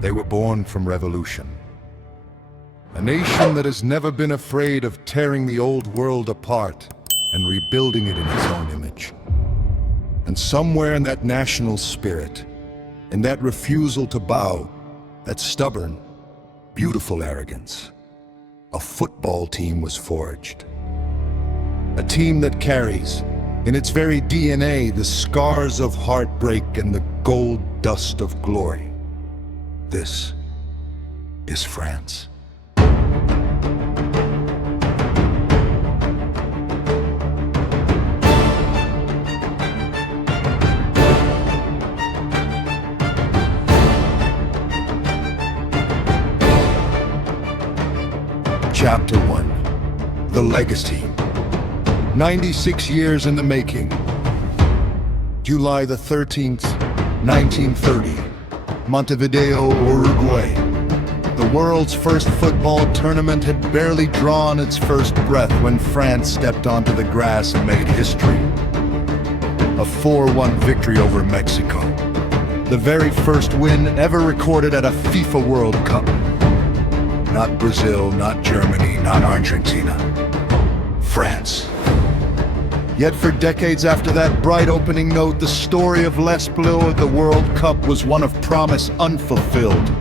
They were born from revolution. A nation that has never been afraid of tearing the old world apart and rebuilding it in its own image. And somewhere in that national spirit, in that refusal to bow, that stubborn, beautiful arrogance, a football team was forged. A team that carries, in its very DNA, the scars of heartbreak and the gold dust of glory. This is France. Chapter 1. The Legacy. 96 years in the making. July the 13th, 1930. Montevideo, Uruguay. The world's first football tournament had barely drawn its first breath when France stepped onto the grass and made history. A 4-1 victory over Mexico. The very first win ever recorded at a FIFA World Cup. Not Brazil, not Germany, not Argentina. France. Yet for decades after that bright opening note, the story of Les Bleus at the World Cup was one of promise unfulfilled.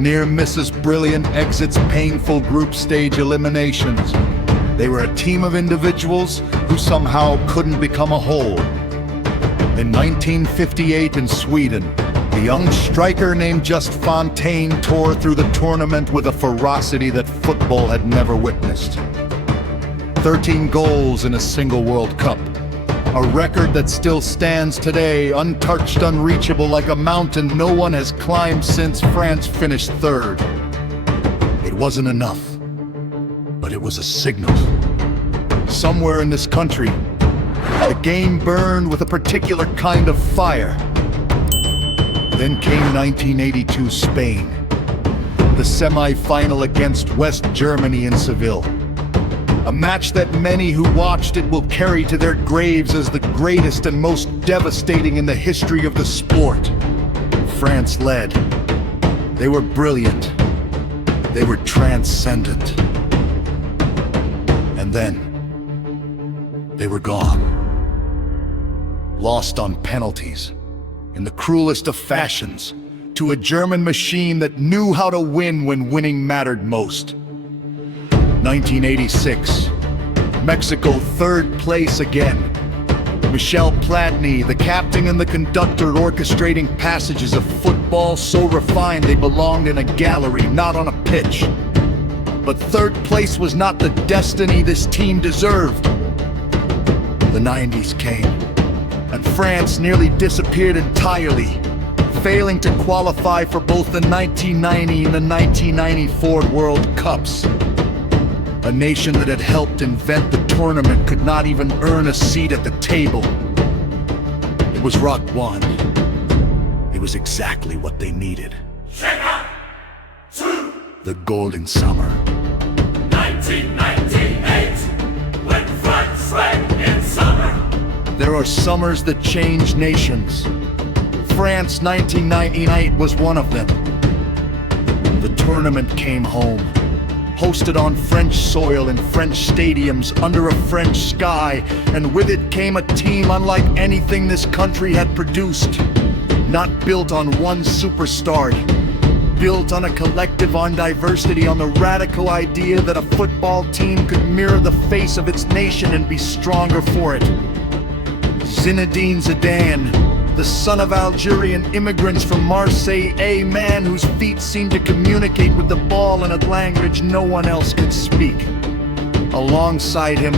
Near misses, brilliant exits, painful group stage eliminations. They were a team of individuals who somehow couldn't become a whole. In 1958 in Sweden, a young striker named Just Fontaine tore through the tournament with a ferocity that football had never witnessed. 13 goals in a single World Cup. A record that still stands today, untouched, unreachable, like a mountain no one has climbed since France finished third. It wasn't enough, but it was a signal. Somewhere in this country, the game burned with a particular kind of fire. Then came 1982 Spain, the semi-final against West Germany in Seville. A match that many who watched it will carry to their graves as the greatest and most devastating in the history of the sport. France led. They were brilliant. They were transcendent. And then, they were gone. Lost on penalties, in the cruelest of fashions, to a German machine that knew how to win when winning mattered most. 1986, Mexico third place again. Michel Platini, the captain and the conductor, orchestrating passages of football so refined they belonged in a gallery, not on a pitch. But third place was not the destiny this team deserved. The 90s came, and France nearly disappeared entirely, failing to qualify for both the 1990 and the 1994 World Cups. A nation that had helped invent the tournament could not even earn a seat at the table. It was rock one. It was exactly what they needed. The golden summer. 1998, when France went in summer. There are summers that change nations. France 1998 was one of them. The tournament came home. Hosted on French soil in French stadiums under a French sky, and with it came a team unlike anything this country had produced. Not built on one superstar, built on a collective, on diversity, on the radical idea that a football team could mirror the face of its nation and be stronger for it. Zinedine Zidane, the son of Algerian immigrants from Marseille, a man whose feet seemed to communicate with the ball in a language no one else could speak. Alongside him,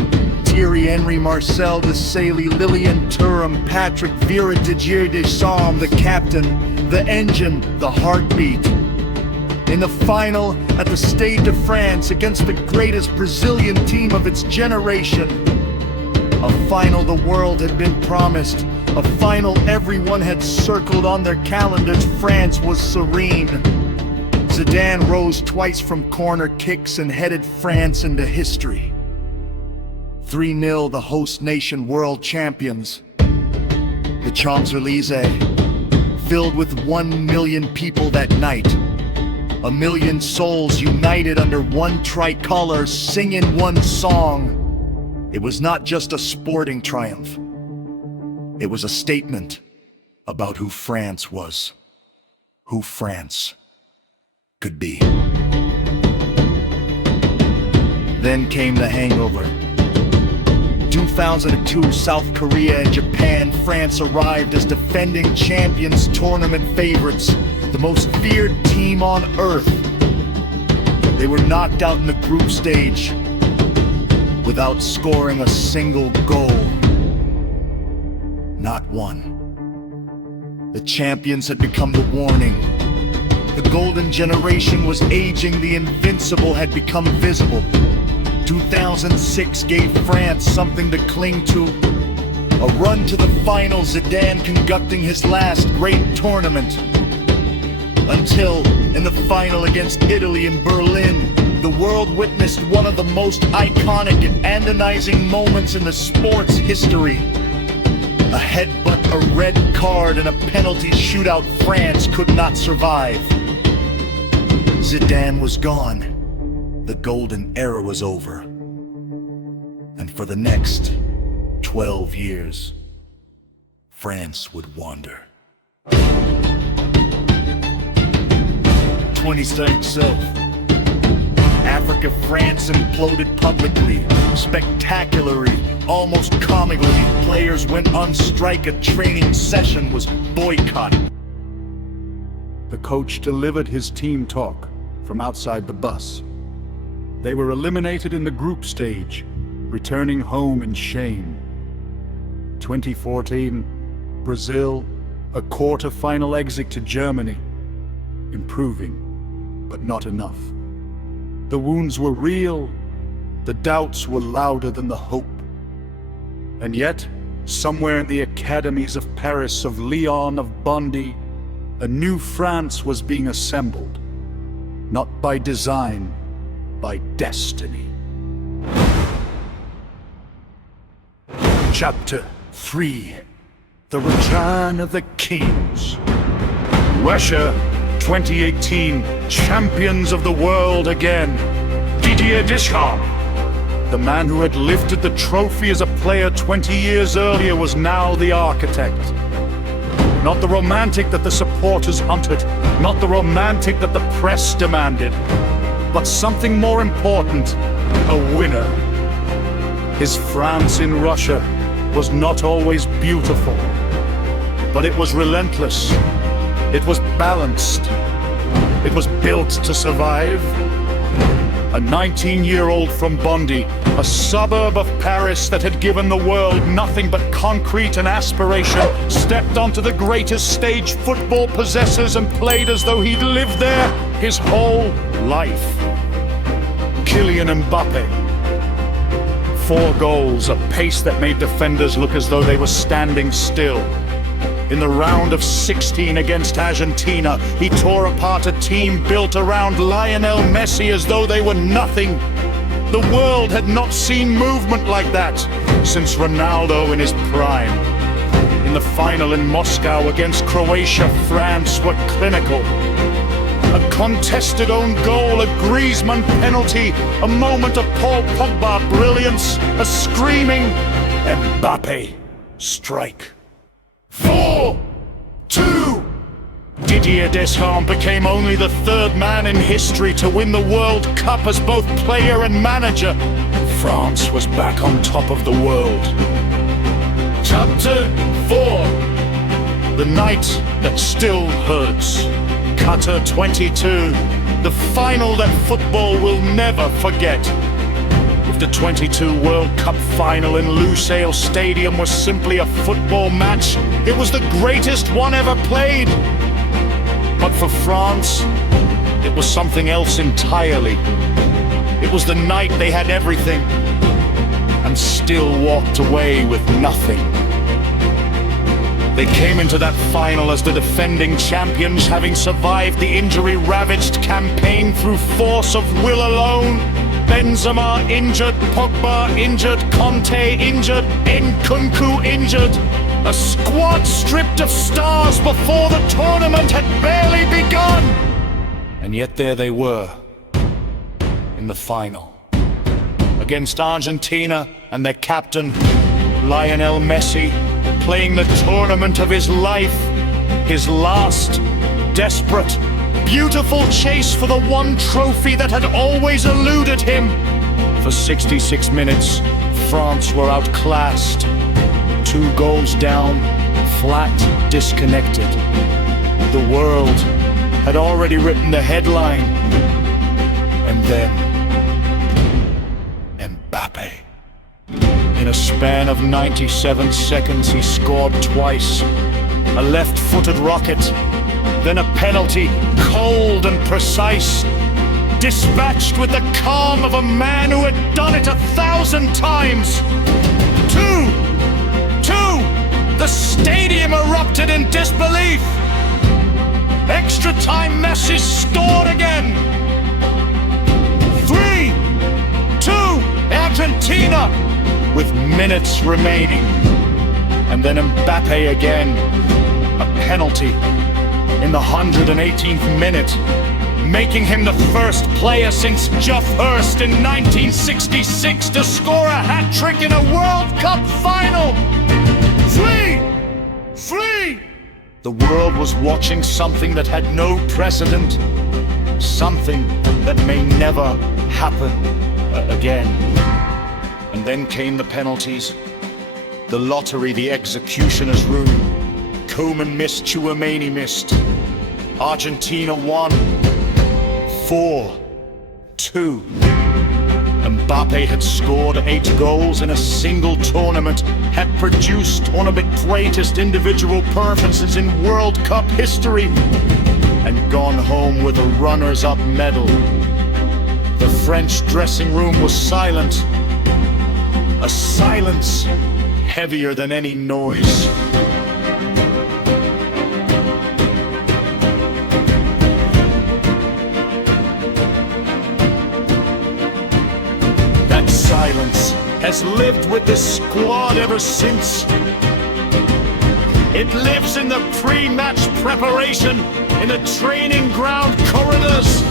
Thierry Henry, Marcel Desailly, Lilian Thuram, Patrick Vieira, Didier Deschamps, the captain, the engine, the heartbeat. In the final, at the Stade de France against the greatest Brazilian team of its generation. A final the world had been promised. A final everyone had circled on their calendars. France was serene. Zidane rose twice from corner kicks and headed France into history. 3-0 the host nation world champions. The Champs-Élysées, filled with 1 million people that night. 1 million souls united under one tricolor, singing one song. It was not just a sporting triumph. It was a statement about who France was, who France could be. Then came the hangover. 2002, South Korea and Japan. France arrived as defending champions, tournament favorites, the most feared team on earth. They were knocked out in the group stage without scoring a single goal. Not one. The champions had become the warning. The golden generation was aging, the invincible had become visible. 2006 gave France something to cling to. A run to the final, Zidane conducting his last great tournament. Until, in the final against Italy in Berlin, the world witnessed one of the most iconic and agonizing moments in the sport's history. A headbutt, a red card, and a penalty shootout France could not survive. Zidane was gone. The golden era was over. And for the next 12 years, France would wander. 20 South. Africa, France imploded publicly, spectacularly, almost comically. Players went on strike, a training session was boycotted. The coach delivered his team talk from outside the bus. They were eliminated in the group stage, returning home in shame. 2014, Brazil, a quarter-final exit to Germany. Improving, but not enough. The wounds were real, the doubts were louder than the hope. And yet, somewhere in the academies of Paris, of Lyon, of Bondy, a new France was being assembled. Not by design, by destiny. Chapter 3. The Return of the Kings. Russia, 2018, champions of the world again. Didier Deschamps. The man who had lifted the trophy as a player 20 years earlier was now the architect. Not the romantic that the supporters hunted, not the romantic that the press demanded, but something more important, a winner. His France in Russia was not always beautiful, but it was relentless. It was balanced. It was built to survive. A 19-year-old from Bondy, a suburb of Paris that had given the world nothing but concrete and aspiration, stepped onto the greatest stage football possesses and played as though he'd lived there his whole life. Kylian Mbappe. 4 goals, a pace that made defenders look as though they were standing still. In the round of 16 against Argentina, he tore apart a team built around Lionel Messi as though they were nothing. The world had not seen movement like that since Ronaldo in his prime. In the final in Moscow against Croatia, France were clinical. A contested own goal, a Griezmann penalty, a moment of Paul Pogba brilliance, a screaming Mbappe strike. 4-2. Didier Deschamps became only the 3rd man in history to win the World Cup as both player and manager. France was back on top of the world. Chapter 4. The night that still hurts. Qatar 22. The final that football will never forget. If the 22 World Cup final in Lusail Stadium was simply a football match, it was the greatest one ever played. But for France, it was something else entirely. It was the night they had everything, and still walked away with nothing. They came into that final as the defending champions, having survived the injury-ravaged campaign through force of will alone. Benzema injured, Pogba injured, Conte injured, Nkunku injured. A squad stripped of stars before the tournament had barely begun. And yet there they were, in the final, against Argentina and their captain, Lionel Messi, playing the tournament of his life, his last, desperate, beautiful chase for the one trophy that had always eluded him. For 66 minutes, France were outclassed. 2 goals down, flat disconnected. The world had already written the headline. And then, Mbappe. In a span of 97 seconds, he scored twice. A left-footed rocket, then a penalty, cold and precise, dispatched with the calm of a man who had done it 1,000 times. 2! The stadium erupted in disbelief. Extra time, Messi scored again. 3-2, Argentina, with minutes remaining. And then Mbappe again. A penalty in the 118th minute, making him the first player since Geoff Hurst in 1966 to score a hat-trick in a World Cup final. 3! The world was watching something that had no precedent, something that may never happen again. And then came the penalties, the lottery, the executioner's room. Koeman missed, Tchouaméni missed. Argentina won 4-2. Mbappe had scored 8 goals in a single tournament, had produced one of the greatest individual performances in World Cup history, and gone home with a runners-up medal. The French dressing room was silent, a silence heavier than any noise. Silence has lived with this squad ever since. It lives in the pre-match preparation, in the training ground corridors,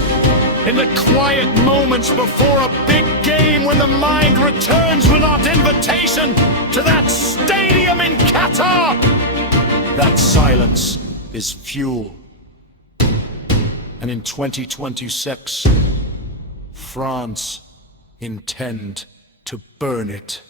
in the quiet moments before a big game when the mind returns without invitation to that stadium in Qatar. That silence is fuel. And in 2026, France intend to burn it.